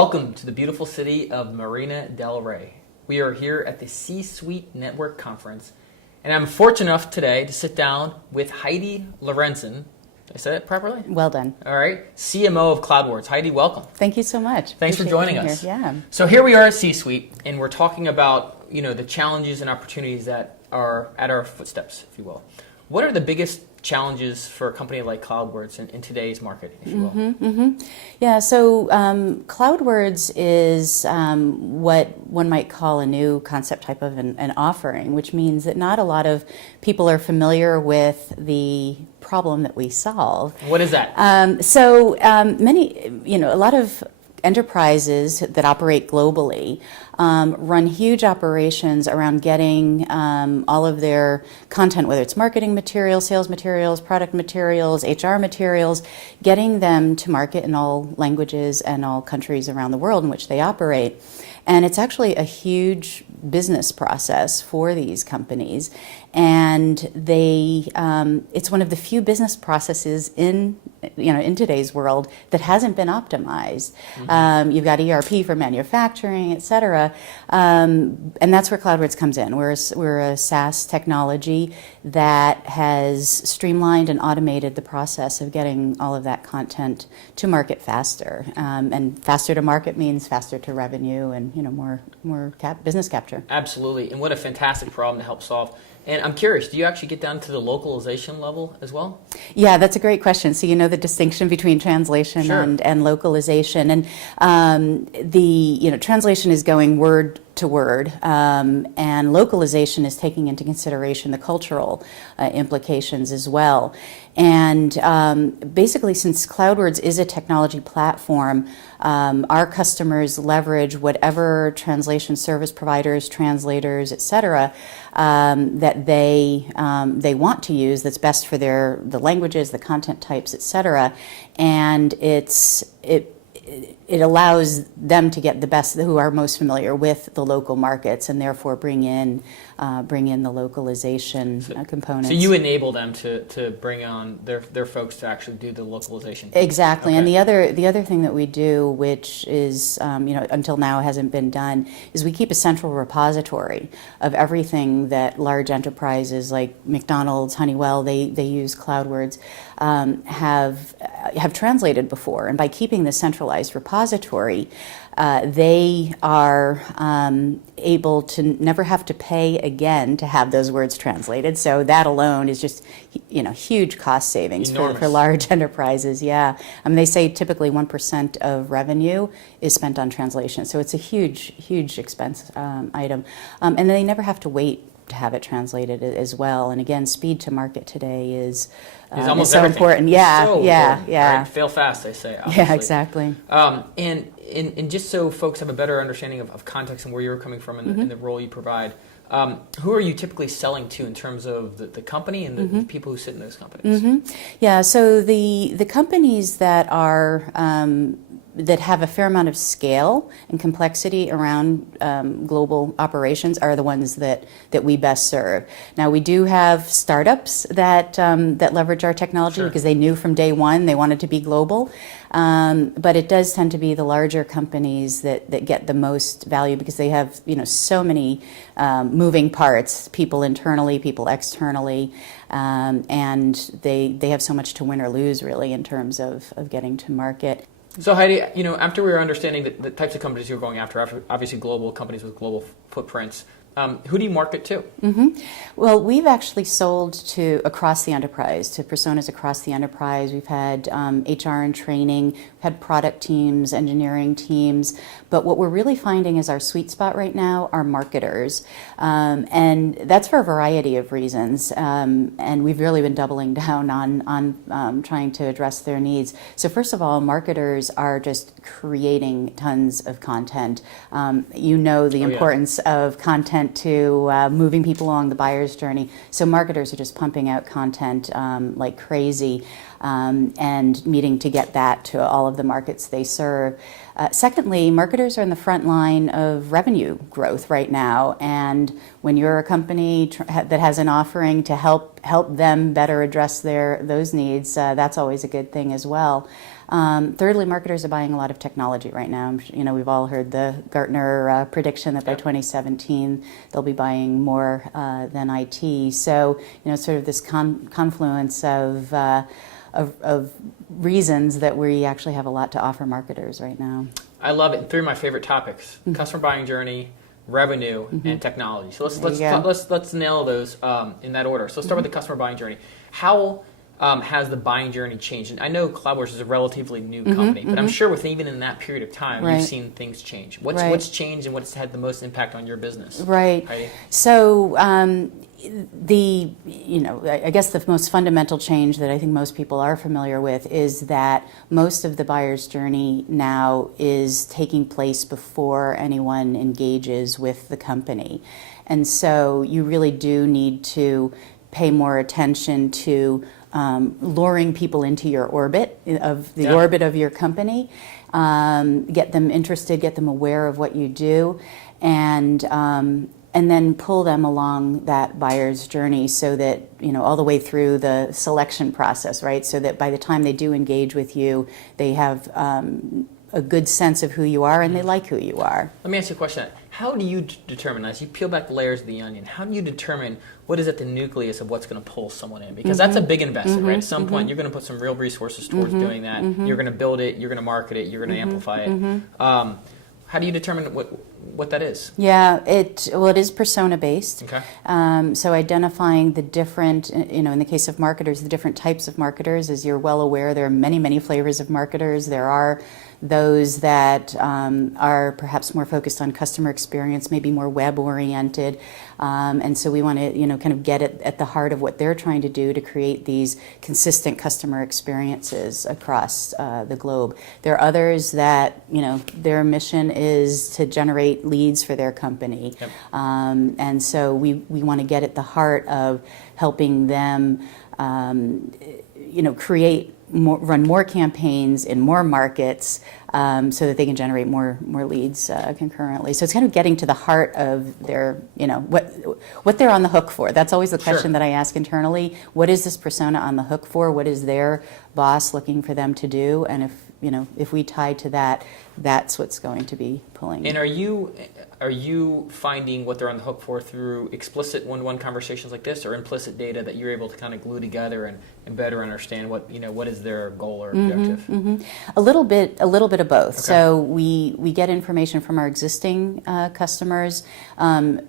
Welcome to the beautiful city of Marina del Rey. We are here at the C-Suite Network Conference, and I'm fortunate enough today to sit down with Heidi Lorenzen. Did I say it properly? Well done. All right. CMO of Cloudwords. Heidi, welcome. Thank you so much. Thanks for joining us. Here. Yeah. So here we are at C-Suite, and we're talking about, the challenges and opportunities that are at our footsteps, if you will. What are the biggest challenges for a company like Cloudwords in today's market, if you will? Yeah, so Cloudwords is what one might call a new concept type of an offering, which means that not a lot of people are familiar with the problem that we solve. What is that? A lot of enterprises that operate globally run huge operations around getting all of their content, whether it's marketing materials, sales materials, product materials, HR materials, getting them to market in all languages and all countries around the world in which they operate. And it's actually a huge business process for these companies, and it's one of the few business processes in today's world that hasn't been optimized. You've got ERP for manufacturing, et cetera, and that's where Cloudwords comes in. We're a SaaS technology that has streamlined and automated the process of getting all of that content to market faster. And faster to market means faster to revenue and more business capture. Absolutely, and what a fantastic problem to help solve. And I'm curious, do you actually get down to the localization level as well? Yeah, that's a great question. So you know the distinction between translation Sure. and localization, and translation is going word to word, and localization is taking into consideration the cultural implications as well. And basically, since Cloudwords is a technology platform, our customers leverage whatever translation service providers, translators, et cetera, that they want to use that's best for the languages, the content types, et cetera. And it allows them to get the best, who are most familiar with the local markets, and therefore bring in the localization components. So you enable them to bring on their folks to actually do the localization. Exactly, Okay. And the other thing that we do, which is until now hasn't been done, is we keep a central repository of everything that large enterprises like McDonald's, Honeywell, they use Cloudwords, have translated before, and by keeping the centralized repository, they are able to never have to pay again to have those words translated. So that alone is just, huge cost savings for large enterprises. Yeah, they say typically 1% of revenue is spent on translation. So it's a huge expense item, and they never have to wait to have it translated as well. And again, speed to market today is almost so everything. important. Yeah, so yeah, important. yeah. Right? Fail fast, they say. Obviously. Yeah, exactly. And just so folks have a better understanding of context and where you're coming from and the role you provide, who are you typically selling to in terms of the company and the people who sit in those companies? Yeah, so the companies that are that have a fair amount of scale and complexity around global operations are the ones that we best serve. Now, we do have startups that leverage our technology. Sure. Because they knew from day one they wanted to be global. But it does tend to be the larger companies that get the most value because they have so many moving parts, people internally, people externally, and they have so much to win or lose really in terms of getting to market. So Heidi, after we were understanding the types of companies you're going after obviously global companies with global footprints, who do you market to? Well, we've actually sold to across the enterprise, to personas across the enterprise. We've had HR and training, we've had product teams, engineering teams, but what we're really finding is our sweet spot right now are marketers, and that's for a variety of reasons, and we've really been doubling down on trying to address their needs. So first of all, marketers are just creating tons of content. The importance of content to moving people along the buyer's journey. So marketers are just pumping out content like crazy and needing to get that to all of the markets they serve. Secondly, marketers are in the front line of revenue growth right now, and when you're a company that has an offering to help them better address those needs, that's always a good thing as well. Thirdly, marketers are buying a lot of technology right now. We've all heard the Gartner prediction that by 2017 they'll be buying more than IT. So, sort of this confluence of reasons that we actually have a lot to offer marketers right now. I love it. Three of my favorite topics: customer buying journey, revenue, and technology. So let's nail those in that order. So let's start with the customer buying journey. How has the buying journey changed? And I know Cloudwords is a relatively new company, but I'm sure even in that period of time, you've seen things change. What's changed and what's had the most impact on your business? Right. Heidi? So I guess the most fundamental change that I think most people are familiar with is that most of the buyer's journey now is taking place before anyone engages with the company. And so you really do need to pay more attention to luring people into your orbit of your company, get them interested, get them aware of what you do, and then pull them along that buyer's journey so that, all the way through the selection process, right? So that by the time they do engage with you, they have a good sense of who you are and they like who you are. Let me ask you a question. How do you determine, as you peel back the layers of the onion, how do you determine what is at the nucleus of what's going to pull someone in? Because that's a big investment, right? At some point, you're going to put some real resources towards doing that. You're going to build it, you're going to market it, you're going to amplify it. How do you determine what that is? Yeah, it is persona based. Okay. So identifying the different, in the case of marketers, the different types of marketers, as you're well aware, there are many, many flavors of marketers. There are those that are perhaps more focused on customer experience, maybe more web-oriented. And so we want to, kind of get at the heart of what they're trying to do to create these consistent customer experiences across the globe. There are others that, their mission is to generate leads for their company. Yep. And so we want to get at the heart of helping them, run more campaigns in more markets so that they can generate more leads concurrently. So it's kind of getting to the heart of their, what they're on the hook for. That's always the question that I ask internally. What is this persona on the hook for? What is their boss looking for them to do? And if we tie to that, that's what's going to be pulling. And are you finding what they're on the hook for through explicit one-to-one conversations like this, or implicit data that you're able to kind of glue together and better understand what is their goal or objective? A little bit of both. Okay. So we get information from our existing customers.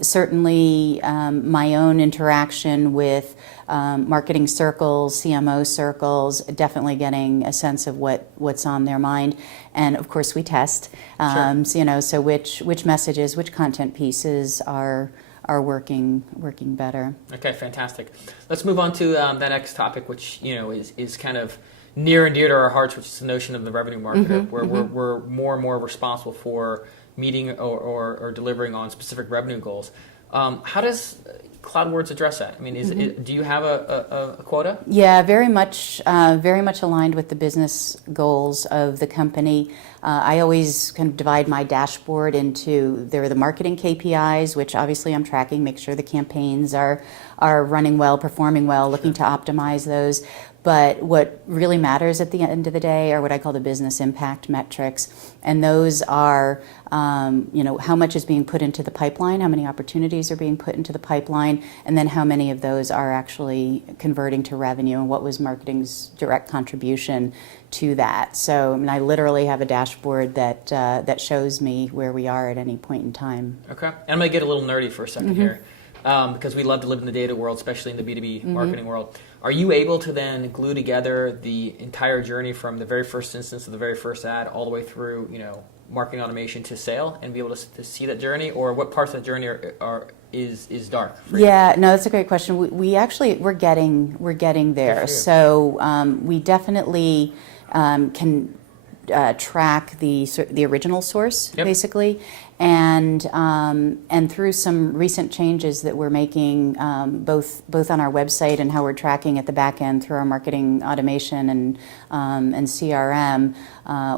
Certainly, my own interaction with marketing circles, CMO circles, definitely getting a sense of what's on their mind. And of course, we test. So which messages, which content pieces are working better. Okay, fantastic. Let's move on to that next topic, which is kind of near and dear to our hearts, which is the notion of the revenue marketer, where we're more and more responsible for meeting or delivering on specific revenue goals. How does Cloudwords address that? I mean, do you have a quota? Yeah, very much aligned with the business goals of the company. I always kind of divide my dashboard into, there are the marketing KPIs, which obviously I'm tracking, make sure the campaigns are running well, performing well, looking to optimize those. But what really matters at the end of the day are what I call the business impact metrics. And those are, how much is being put into the pipeline, how many opportunities are being put into the pipeline, and then how many of those are actually converting to revenue, and what was marketing's direct contribution to that. So I literally have a dashboard that shows me where we are at any point in time. Okay. And I'm going to get a little nerdy for a second here. Because we love to live in the data world, especially in the B2B marketing world. Are you able to then glue together the entire journey from the very first instance of the very first ad all the way through, marketing automation to sale, and be able to see that journey? Or what parts of the journey is dark for you? Yeah, no, that's a great question. We're getting there. So we definitely can track the original source, basically. And through some recent changes that we're making, both on our website and how we're tracking at the back end through our marketing automation and CRM,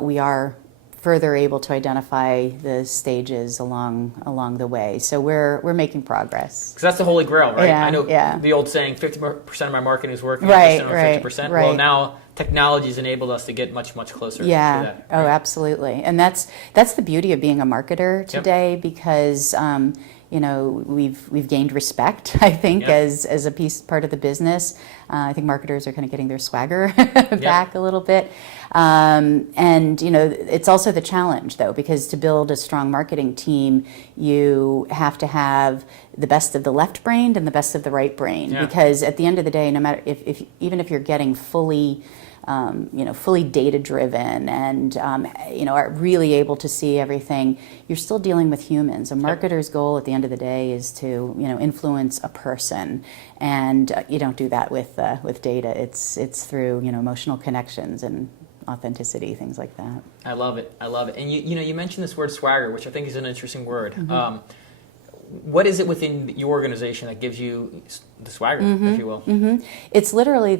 we are further able to identify the stages along the way. So we're making progress. Because that's the Holy Grail, right? Yeah, I know yeah. the old saying, 50% of my marketing is working, Right, just over right, 50%. right. Well, now technology's enabled us to get much, much closer to Yeah. that. Oh, right? absolutely. And that's the beauty of being a marketer today, because you know, we've gained respect, I think, as a part of the business. I think marketers are kind of getting their swagger back a little bit. And, you know, it's also the challenge, though, because to build a strong marketing team, you have to have the best of the left brain and the best of the right brain. Yeah. Because at the end of the day, no matter even if you're getting fully fully data-driven and, are really able to see everything, you're still dealing with humans. A marketer's goal at the end of the day is to, influence a person. And you don't do that with data. It's through, emotional connections and authenticity, things like that. I love it. And you mentioned this word swagger, which I think is an interesting word. Mm-hmm. What is it within your organization that gives you the swagger, if you will? Mm-hmm. It's literally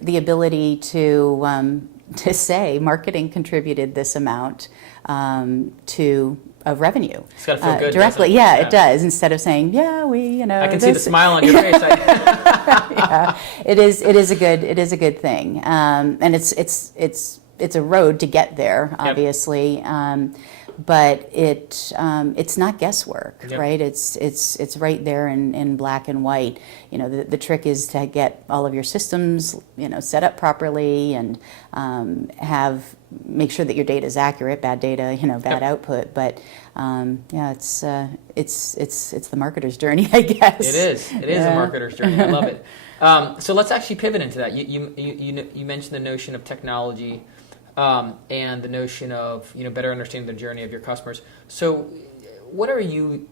the ability to say marketing contributed this amount to revenue. It's got to feel good directly. Yeah, it does. Instead of saying, I can see the smile on your face. Yeah, it is a good thing, and it's a road to get there, obviously. But it's not guesswork, right? It's right there in black and white. The trick is to get all of your systems, set up properly and make sure that your data is accurate. Bad data, bad output. But it's the marketer's journey, I guess. It is a marketer's journey. I love it. So let's actually pivot into that. You mentioned the notion of technology. And the notion of better understanding the journey of your customers. So, what are you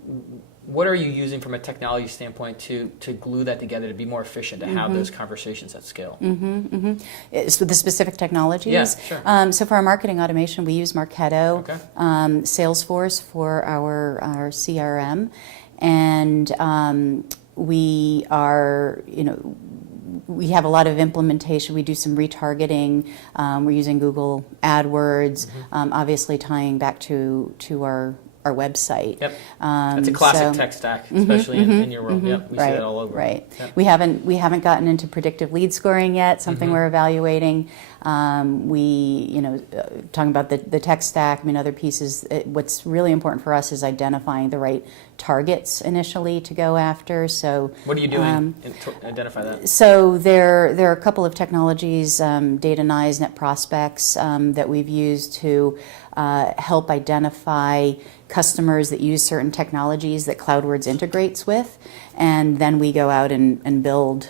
using from a technology standpoint to glue that together to be more efficient, to have those conversations at scale? So the specific technologies. Yeah, sure. So for our marketing automation, we use Marketo, Salesforce for our CRM, and we are we have a lot of implementation. We do some retargeting. We're using Google AdWords, obviously tying back to our website. Yep. That's a classic tech stack, especially in your world. Yep. We see that all over. Right. Yep. We haven't gotten into predictive lead scoring yet. Something we're evaluating. Talking about the tech stack. Other pieces. What's really important for us is identifying the right targets initially to go after. So what are you doing to identify that? So there are a couple of technologies, Data9, Net Prospects, that we've used to help identify customers that use certain technologies that Cloudwords integrates with, and then we go out and build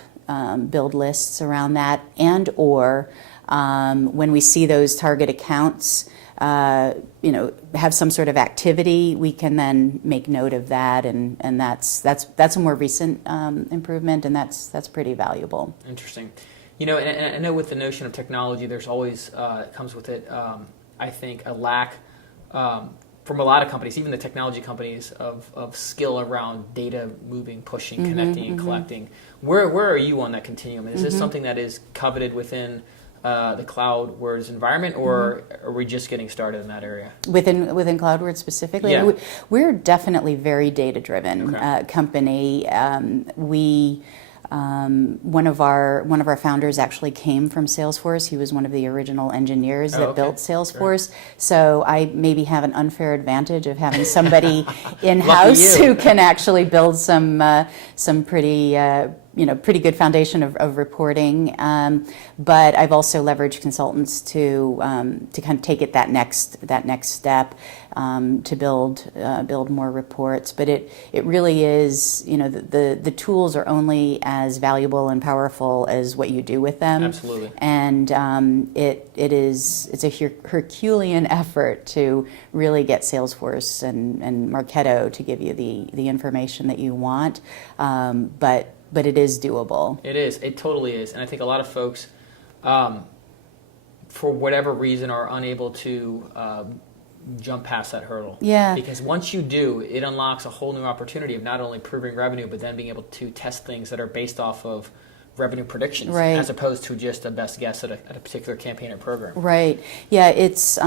lists around that, and or when we see those target accounts have some sort of activity, we can then make note of that, and that's a more recent improvement, and that's pretty valuable. Interesting. And I know with the notion of technology, there's always comes with it, I think, a lack from a lot of companies, even the technology companies, of skill around data moving, pushing, connecting, and collecting. Where are you on that continuum? Is this something that is coveted within the Cloudwords environment, or are we just getting started in that area? Within Cloudwords specifically? Yeah. We're definitely very data-driven company. One of our founders actually came from Salesforce. He was one of the original engineers that built Salesforce. Sure. So I maybe have an unfair advantage of having somebody in-house who can actually build some pretty pretty good foundation of reporting. But I've also leveraged consultants to kind of take it that next step to build more reports. But it really is, the tools are only as valuable and powerful as what you do with them. Absolutely. And it's a Herculean effort to really get Salesforce and Marketo to give you the information that you want. But it is doable. It is. It totally is. And I think a lot of folks, for whatever reason, are unable to jump past that hurdle. Yeah. Because once you do, it unlocks a whole new opportunity of not only proving revenue, but then being able to test things that are based off of revenue predictions, Right. as opposed to just a best guess at a particular campaign or program. Right. Yeah, it's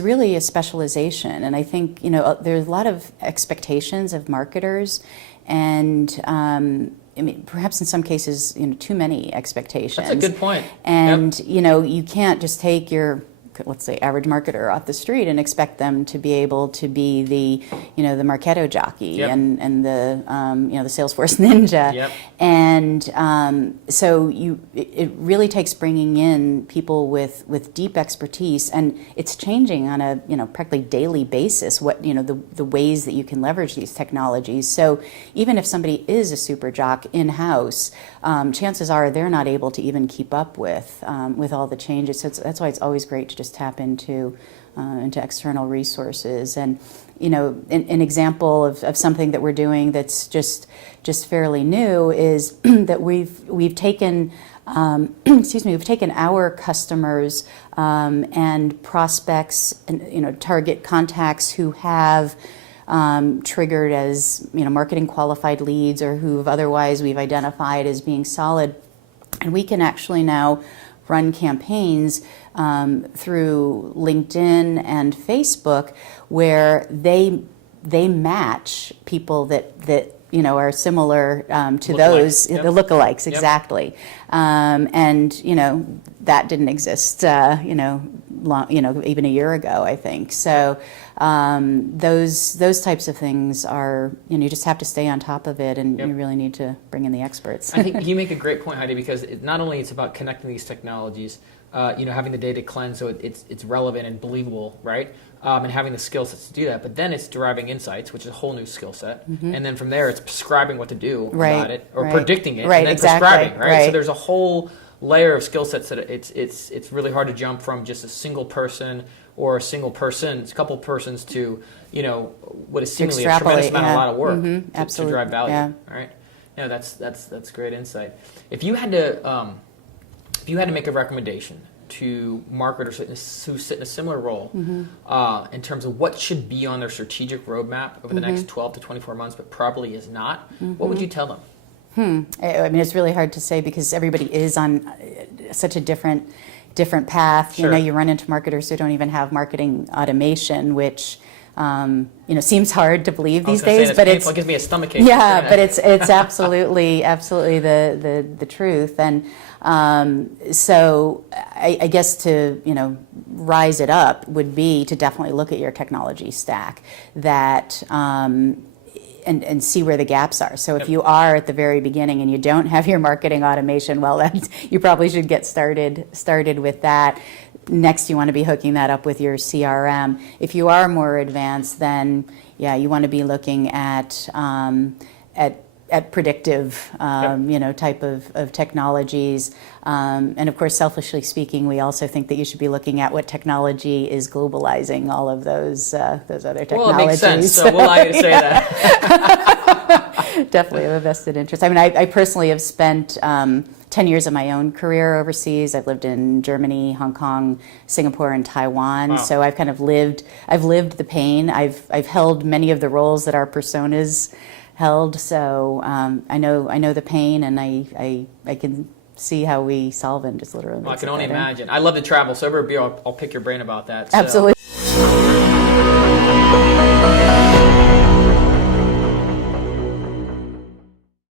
really a specialization, and I think there's a lot of expectations of marketers, and I mean, perhaps in some cases, too many expectations. That's a good point. And you can't just take your, let's say, average marketer off the street and expect them to be able to be the the Marketo jockey and the the Salesforce ninja. Yep. And so it really takes bringing in people with deep expertise, and it's changing on a practically daily basis what the ways that you can leverage these technologies. So even if somebody is a super jock in-house, chances are they're not able to even keep up with all the changes. So that's why it's always great to just tap into external resources. And an example of something that we're doing that's just fairly new is that we've taken we've taken our customers and prospects and target contacts who have triggered as marketing qualified leads, or who otherwise we've identified as being solid, and we can actually now run campaigns through LinkedIn and Facebook where they match people that are similar to those, the lookalikes, exactly. And that didn't exist even a year ago, I think. So those types of things are, you just have to stay on top of it, and you really need to bring in the experts. I think you make a great point, Heidi, because not only it's about connecting these technologies, having the data cleansed so it's relevant and believable, right? And having the skill sets to do that, but then it's deriving insights, which is a whole new skill set, and then from there it's prescribing what to do about it, or predicting it, and then prescribing, right? So there's a whole layer of skill sets that it's really hard to jump from just a single person or a single person, a couple persons to what is seemingly a tremendous amount of a lot of work to drive value. Yeah. All right, that's great insight. If you had to make a recommendation to marketers who sit in a similar role in terms of what should be on their strategic roadmap over the next 12 to 24 months, but probably is not, what would you tell them? I mean, it's really hard to say because everybody is on such a different path. Sure. You run into marketers who don't even have marketing automation, which seems hard to believe these days. But it gives me a stomachache. Yeah, but it's absolutely the truth. And so I guess to rise it up would be to definitely look at your technology stack that. And see where the gaps are. So if you are at the very beginning and you don't have your marketing automation, well, you probably should get started with that. Next, you want to be hooking that up with your CRM. If you are more advanced, then you want to be looking at predictive, type of technologies. And of course, selfishly speaking, we also think that you should be looking at what technology is globalizing all of those other technologies. Well, it makes sense, so we'll allow you to say that. Definitely have a vested interest. I mean, I personally have spent 10 years of my own career overseas. I've lived in Germany, Hong Kong, Singapore, and Taiwan. Wow. So I've kind of lived the pain. I've held many of the roles that our personas held. So I know the pain, and I can see how we solve it. Just literally. Well, I can only imagine. I love to travel, so over a beer, I'll pick your brain about that. Absolutely. So.